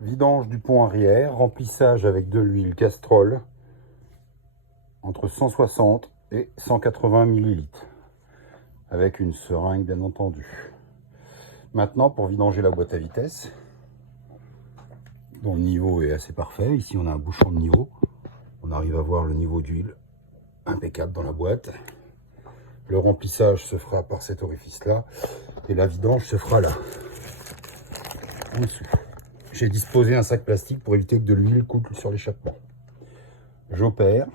Vidange du pont arrière, remplissage avec de l'huile Castrol, entre 160 et 180 ml, avec une seringue bien entendu. Maintenant, pour vidanger la boîte à vitesse, dont le niveau est assez parfait, ici on a un bouchon de niveau, on arrive à voir le niveau d'huile impeccable dans la boîte. Le remplissage se fera par cet orifice là, et la vidange se fera là, en dessous. J'ai disposé un sac plastique pour éviter que de l'huile coule sur l'échappement. J'opère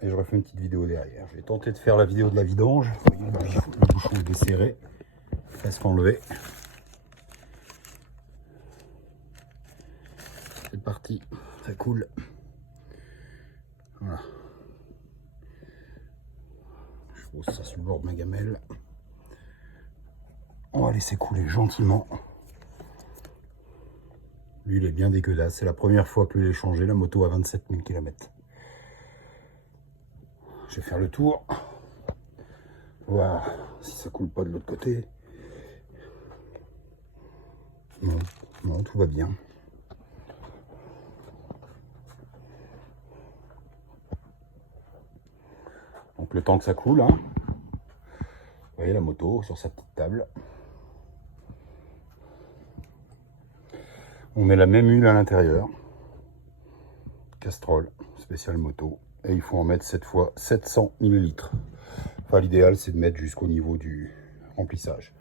et je refais une petite vidéo derrière. Je vais tenter de faire la vidéo de la vidange. Vous voyez, le bouchon est desserré, presque enlevé. C'est parti, ça coule. Voilà. Je pose ça sur le bord de ma gamelle. On va laisser couler gentiment. L'huile est bien dégueulasse. C'est la première fois que l'huile est changée. La moto a 27 000 km. Je vais faire le tour. Voir si ça coule pas de l'autre côté. Non, non, tout va bien. Donc le temps que ça coule, hein. Vous voyez la moto sur sa petite table. On met la même huile à l'intérieur. Castrol, spécial moto. Et il faut en mettre cette fois 700 ml. Enfin, l'idéal, c'est de mettre jusqu'au niveau du remplissage.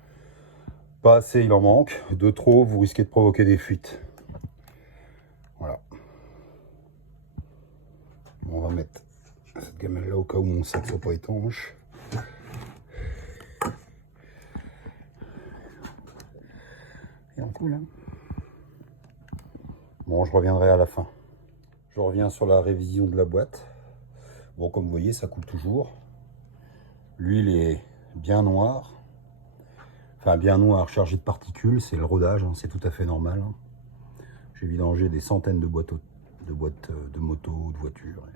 Pas assez, il en manque. De trop, vous risquez de provoquer des fuites. Voilà. Bon, on va mettre cette gamelle là au cas où mon sac ne soit pas étanche. Et on coule, hein. Bon, je reviendrai à la fin. Je reviens sur la révision de la boîte. Bon, comme vous voyez, ça coule toujours. L'huile est bien noire. Enfin, bien noire, chargée de particules. C'est le rodage, hein, c'est tout à fait normal. Hein. J'ai vidangé des centaines de boîtes de motos, de voitures.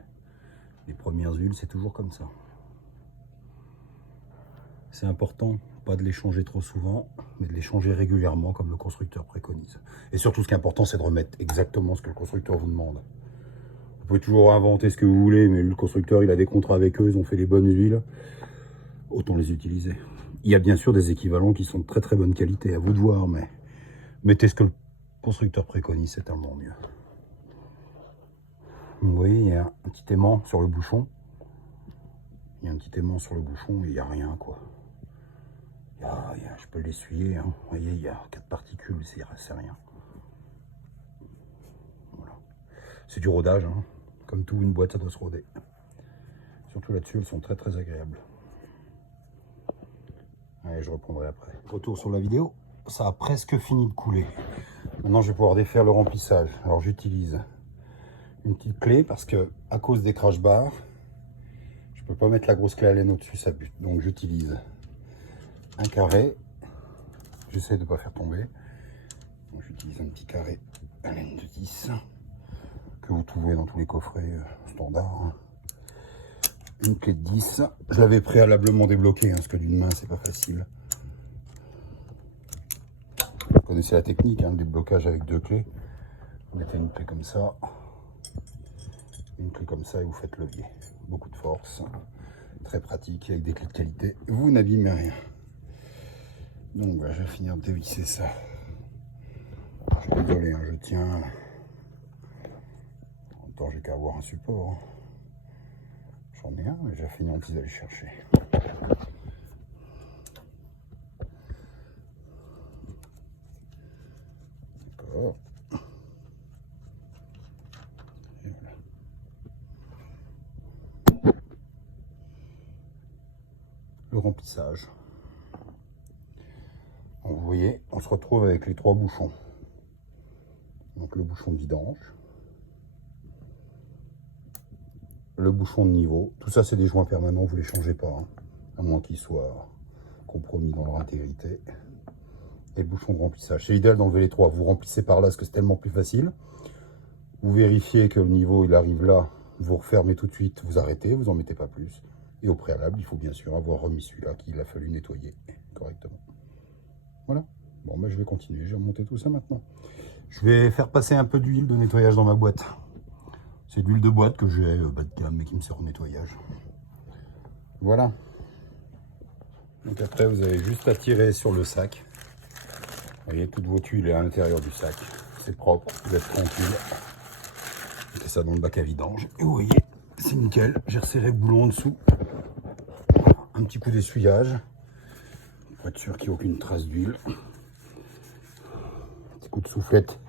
Les premières huiles, c'est toujours comme ça. C'est important, pas de les changer trop souvent, mais de les changer régulièrement, comme le constructeur préconise. Et surtout, ce qui est important, c'est de remettre exactement ce que le constructeur vous demande. Vous pouvez toujours inventer ce que vous voulez, mais le constructeur, il a des contrats avec eux, ils ont fait les bonnes huiles. Autant les utiliser. Il y a bien sûr des équivalents qui sont de très très bonne qualité, à vous de voir, mais mettez ce que le constructeur préconise, c'est tellement mieux. Vous voyez, il y a un petit aimant sur le bouchon. Il y a un petit aimant sur le bouchon et il n'y a rien, quoi. Je peux l'essuyer, hein. Vous voyez, il y a 4 particules, c'est rien. Voilà. C'est du rodage, hein. Comme tout, une boîte, ça doit se roder. Surtout là-dessus, elles sont très très agréables. Allez, je reprendrai après. Retour sur la vidéo. Ça a presque fini de couler. Maintenant, je vais pouvoir défaire le remplissage. Alors, j'utilise une petite clé parce que, à cause des crash bars, je peux pas mettre la grosse clé à laine au-dessus, ça bute. Donc, j'utilise un carré. J'essaie de ne pas faire tomber. J'utilise un petit carré à laine de 10 que vous trouvez dans tous les coffrets standards. Hein. Une clé de 10. Je l'avais préalablement débloqué, hein, parce que d'une main, c'est pas facile. Vous connaissez la technique, hein, le déblocage avec 2 clés. Vous mettez une clé comme ça, une clé comme ça et vous faites levier. Beaucoup de force, très pratique, avec des clés de qualité. Vous n'abîmez rien. Donc je vais finir de dévisser ça. Je suis désolé, hein, je tiens. En même temps, j'ai qu'à avoir un support. Hein. J'en ai un, mais j'ai fini en petit d'aller chercher. D'accord. Et voilà. Le remplissage. Donc, vous voyez, on se retrouve avec les 3 bouchons. Donc le bouchon de vidange, le bouchon de niveau. Tout ça, c'est des joints permanents, vous ne les changez pas, hein, à moins qu'ils soient compromis dans leur intégrité. Et le bouchon de remplissage. C'est idéal d'enlever les 3. Vous remplissez par là, parce que c'est tellement plus facile. Vous vérifiez que le niveau, il arrive là. Vous refermez tout de suite, vous arrêtez, vous n'en mettez pas plus. Et au préalable, il faut bien sûr avoir remis celui-là qu'il a fallu nettoyer correctement. Voilà. Bon, ben, je vais continuer. Je vais remonter tout ça maintenant. Je vais faire passer un peu d'huile de nettoyage dans ma boîte. C'est de l'huile de boîte que j'ai bas de gamme mais qui me sert au nettoyage. Voilà. Donc après vous avez juste à tirer sur le sac. Vous voyez, toute votre huile est à l'intérieur du sac. C'est propre, vous êtes tranquille. Mettez ça dans le bac à vidange. Et vous voyez, c'est nickel. J'ai resserré le boulon en dessous. Un petit coup d'essuyage. Pour être sûr qu'il n'y ait aucune trace d'huile. Un petit coup de soufflette.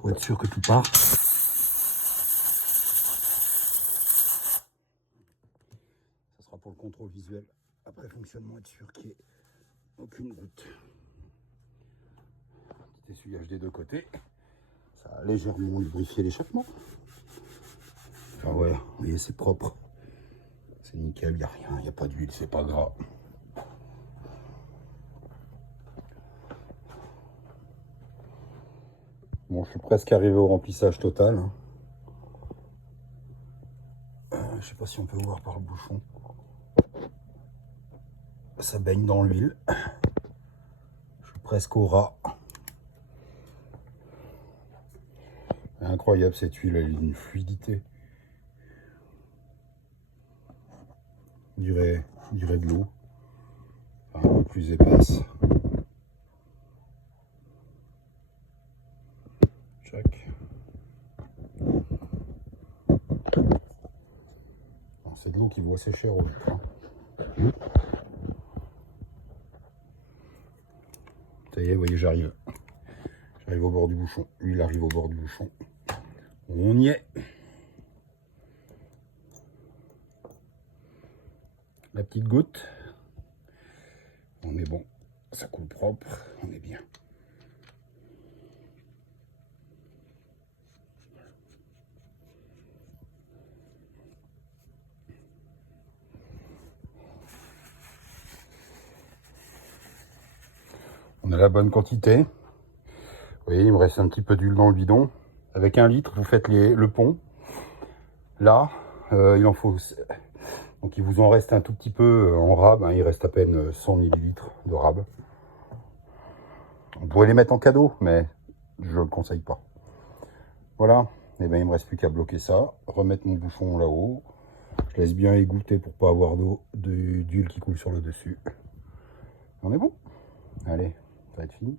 Pour être sûr que tout part. Ça sera pour le contrôle visuel. Après fonctionnement, être sûr qu'il n'y ait aucune goutte. Petit essuyage des deux côtés. Ça a légèrement lubrifié l'échappement. Enfin voilà, vous voyez, c'est propre. C'est nickel, il n'y a rien, il n'y a pas d'huile, c'est pas gras. Bon, je suis presque arrivé au remplissage total. Je sais pas si on peut voir par le bouchon. Ça baigne dans l'huile. Je suis presque au ras. Incroyable cette huile, elle a une fluidité. On dirait de l'eau. Un peu plus épaisse. Check. C'est de l'eau qui vaut assez cher au litre. Ça y est, vous voyez, j'arrive. J'arrive au bord du bouchon. Lui, il arrive au bord du bouchon. On y est. La petite goutte. On est bon. Ça coule propre. On est bien. On a la bonne quantité. Vous voyez, il me reste un petit peu d'huile dans le bidon. Avec 1 litre, vous faites le pont. Là, il en faut... Donc il vous en reste un tout petit peu en rab. Hein, il reste à peine 100 ml de rab. On pourrait les mettre en cadeau, mais je ne le conseille pas. Voilà. Et bien, il me reste plus qu'à bloquer ça. Remettre mon bouchon là-haut. Je laisse bien égoutter pour pas avoir d'huile qui coule sur le dessus. On est bon. Allez, ça va être fini.